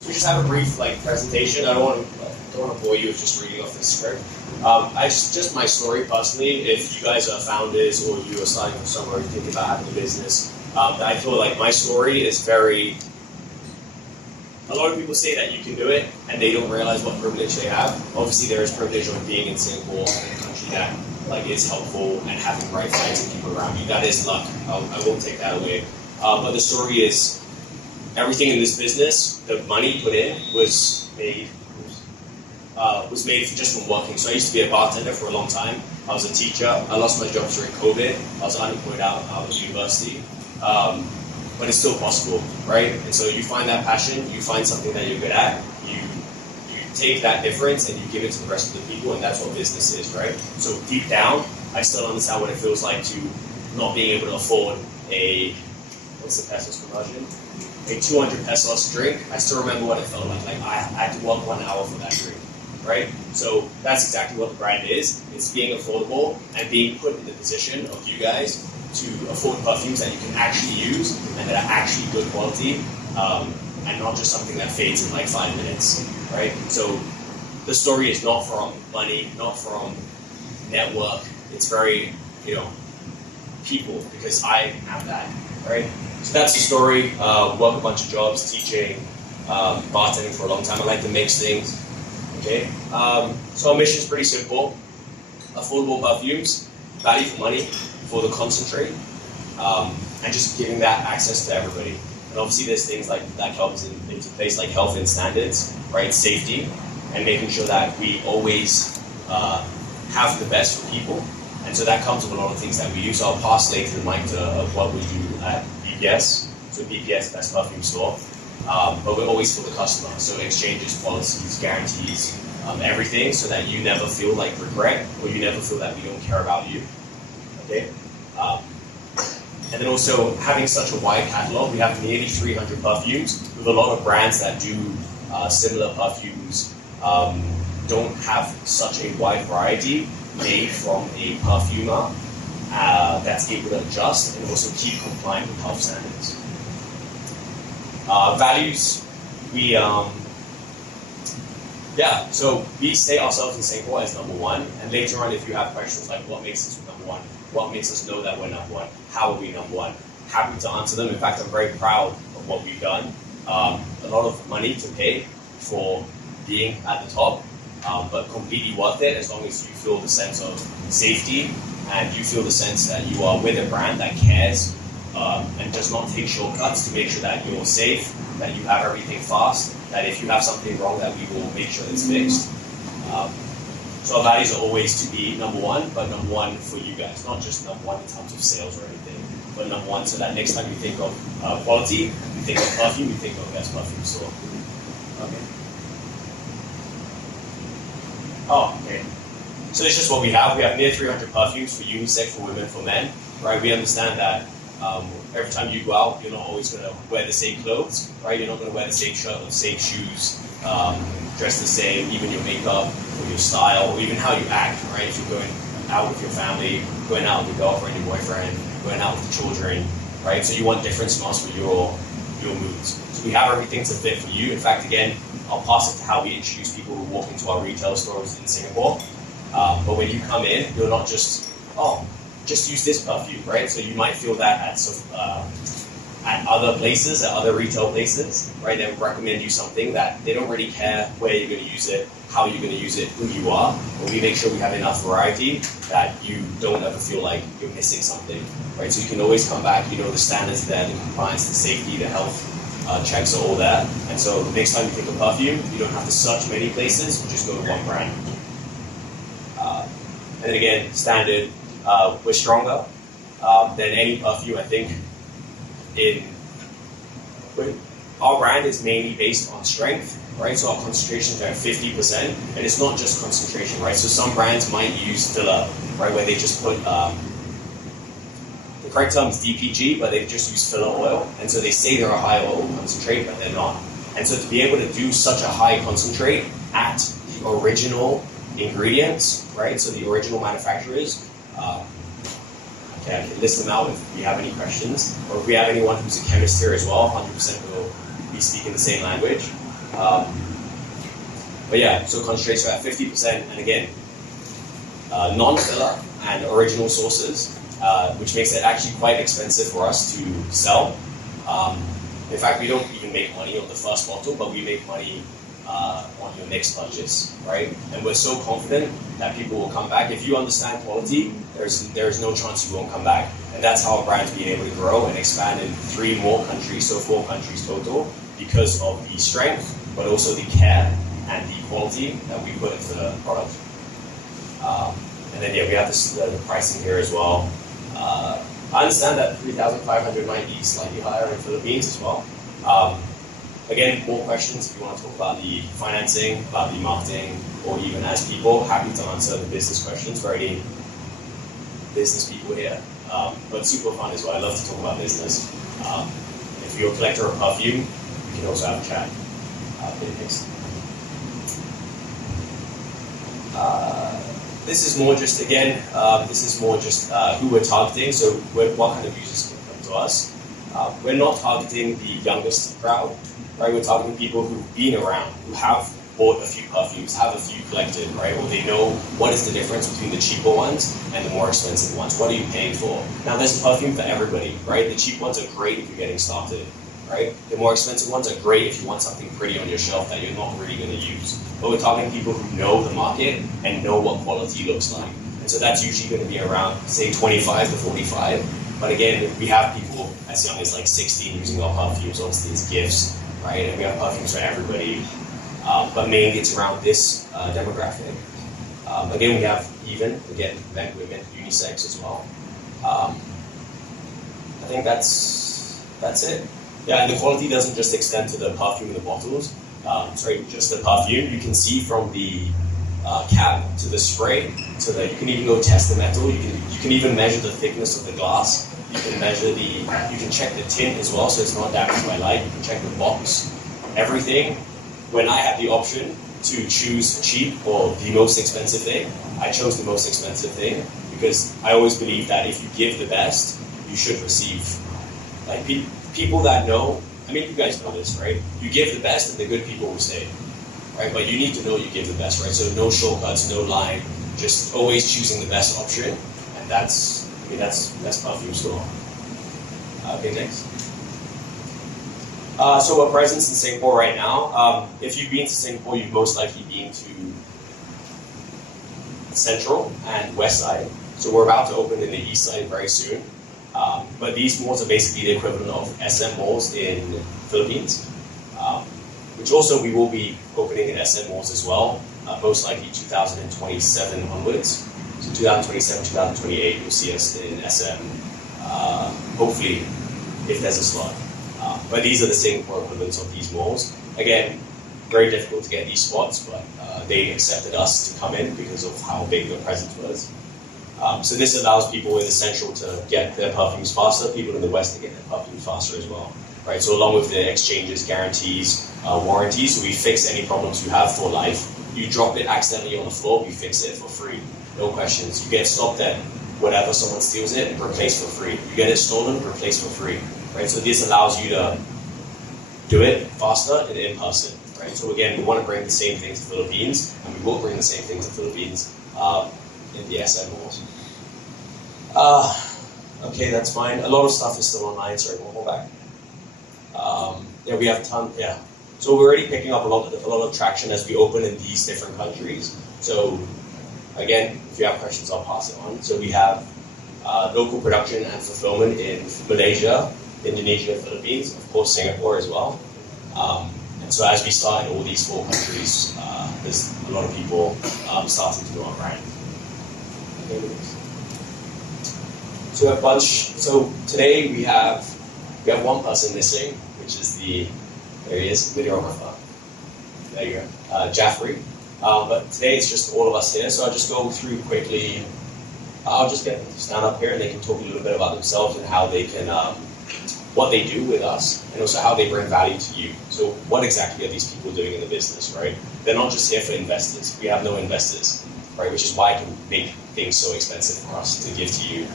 So we just have a brief presentation. I don't want to bore you with just reading off the script. Just my story personally. If you guys are founders or you are starting from somewhere and thinking about having a business, I feel like my story is very. A lot of people say that you can do it, and they don't realize what privilege they have. Obviously, there is privilege of being in Singapore, a country that is helpful and having the right friends and people around you. That is luck. I won't take that away. But the story is everything in this business, the money put in was made just from working. So I used to be a bartender for a long time. I was a teacher. I lost my job during COVID. I was unemployed out of university. But it's still possible, right? And so you find that passion, you find something that you're good at, you take that difference and you give it to the rest of the people, and that's what business is, right? So deep down, I still understand what it feels like to not being able to afford what's the pesos conversion? A 200 pesos drink. I still remember what it felt like. I had to work 1 hour for that drink, right? So that's exactly what the brand is. It's being affordable and being put in the position of you guys to afford perfumes that you can actually use and that are actually good quality, and not just something that fades in 5 minutes, right? So the story is not from money, not from network. It's very, people, because I have that, right? So that's the story. Work a bunch of jobs, teaching, bartending for a long time. I like to mix things, okay? So our mission is pretty simple. Affordable perfumes, value for money, for the concentrate, and just giving that access to everybody. And obviously there's things that comes into place like health and standards, right? Safety, and making sure that we always have the best for people. And so that comes with a lot of things that we use. So I'll pass later the mic to what we do at BPS. So BPS, Best Perfume Store. But we're always for the customer. So exchanges, policies, guarantees, everything, so that you never feel regret, or you never feel that we don't care about you. Okay. And then also having such a wide catalog, we have nearly 300 perfumes with a lot of brands that do similar perfumes, don't have such a wide variety made from a perfumer that's able to adjust and also keep compliant with health standards. Values, so we state ourselves in Singapore as number one, and later on if you have questions like what makes us number one, what makes us know that we're number one, how are we number one, happy to answer them. In fact, I'm very proud of what we've done. A lot of money to pay for being at the top, but completely worth it as long as you feel the sense of safety and you feel the sense that you are with a brand that cares and does not take shortcuts to make sure that you're safe, that you have everything fast, that if you have something wrong that we will make sure it's fixed. So our values are always to be number one, but number one for you guys, not just number one in terms of sales or anything, but number one so that next time you think of quality, you think of perfume, you think of Best Perfume Store. Okay. Oh, okay. So it's just what we have. We have near 300 perfumes for unisex, for women, for men, right? We understand that every time you go out, you're not always going to wear the same clothes, right? You're not going to wear the same shirt or the same shoes, dress the same, even your makeup or your style, or even how you act, right? If you're going out with your family, going out with your girlfriend, your boyfriend, going out with the children, right? So you want different smells for your moods. So we have everything to fit for you. In fact, again, I'll pass it to how we introduce people who walk into our retail stores in Singapore. But when you come in, you're not just, just use this perfume, right? So you might feel that at other places, at other retail places, right? They would recommend you something that they don't really care where you're going to use it, how you're going to use it, who you are. But we make sure we have enough variety that you don't ever feel like you're missing something, right? So you can always come back, the standards are there, the compliance, the safety, the health checks are all there. And so next time you think of perfume, you don't have to search many places, you just go to one brand. And again, standard, we're stronger than any perfume, I think. Our brand is mainly based on strength, right? So our concentrations are at 50%, and it's not just concentration, right? So some brands might use filler, right, where they just put, the correct term is DPG, but they just use filler oil, and so they say they're a high oil concentrate, but they're not. And so to be able to do such a high concentrate at the original ingredients, right? So the original manufacturers, okay, I can list them out if we have any questions, or if we have anyone who's a chemist here as well, 100% will be speaking the same language. But yeah, so concentrate at 50%, and again, non-filler and original sources, which makes it actually quite expensive for us to sell. In fact, we don't even make money on the first bottle, but we make money on your next purchase, right? And we're so confident that people will come back. If you understand quality, there's no chance you won't come back. And that's how our brand's been able to grow and expand in 3 more countries, so 4 countries total, because of the strength, but also the care and the quality that we put into the product. And then yeah, we have the pricing here as well. I understand that 3,500 might be slightly higher in Philippines as well. Again, more questions if you want to talk about the financing, about the marketing, or even as people, happy to answer the business questions for any business people here. But super fun as well. I love to talk about business. If you're a collector of perfume, we can also have a chat. This is more just, again, who we're targeting. So what kind of users can come to us. We're not targeting the youngest crowd, right? We're targeting people who've been around, who have bought a few perfumes, have a few collected, right? Or they know what is the difference between the cheaper ones and the more expensive ones. What are you paying for? Now, there's perfume for everybody, right? The cheap ones are great if you're getting started, right? The more expensive ones are great if you want something pretty on your shelf that you're not really going to use. But we're targeting people who know the market and know what quality looks like. And so that's usually going to be around, say, 25 to 45. But again, we have people as young as like 16 using our perfumes, obviously as gifts, right? And we have perfumes for everybody. But mainly it's around this demographic. Again, we have men, women, unisex as well. I think that's it. Yeah, and the quality doesn't just extend to the perfume in the bottles. Just the perfume. You can see from the cap to the spray, so that you can even go test the metal. You can even measure the thickness of the glass. You can check the tint as well, so it's not damaged by light. You can check the box, everything. When I had the option to choose cheap or the most expensive thing, I chose the most expensive thing because I always believe that if you give the best, you should receive. Like people that know, I mean, you guys know this, right? You give the best and the good people will stay, right? But you need to know you give the best, right? So no shortcuts, no line, just always choosing the best option. And that's Perfume Store. Okay, next. So we're present in Singapore right now. If you've been to Singapore, you've most likely been to Central and West Side. So we're about to open in the East Side very soon. But these malls are basically the equivalent of SM malls in Philippines, which also we will be opening in SM malls as well, most likely 2027 onwards. So 2027, 2028, you'll see us in SM, hopefully, if there's a slot. But these are the Singapore equivalents of these malls. Again, very difficult to get these spots, but they accepted us to come in because of how big the presence was. So this allows people in the Central to get their perfumes faster, people in the West to get their perfumes faster as well. Right? So along with the exchanges, guarantees, warranties, we fix any problems you have for life. You drop it accidentally on the floor, we fix it for free. No questions. You get stopped at whatever, someone steals it, replace for free. You get it stolen, replace for free. Right? So this allows you to do it faster and in person. Right? So again, we want to bring the same thing to the Philippines, and we will bring the same thing to the Philippines in the SM malls. Okay, that's fine. A lot of stuff is still online. Sorry, we'll go back. Yeah, we have a ton. Yeah, so we're already picking up a lot of traction as we open in these different countries. So again, if you have questions, I'll pass it on. So we have local production and fulfillment in Malaysia, Indonesia, Philippines, of course Singapore as well. And so as we start in all these 4 countries, there's a lot of people starting to know our brand. So today we have one person missing, which is there he is, videographer. There you go, Jaffrey. But today it's just all of us here, so I'll just go through quickly. I'll just get them to stand up here and they can talk a little bit about themselves and how they can, what they do with us, and also how they bring value to you. So what exactly are these people doing in the business, right? They're not just here for investors. We have no investors, right? Which is why it can make things so expensive for us to give to you.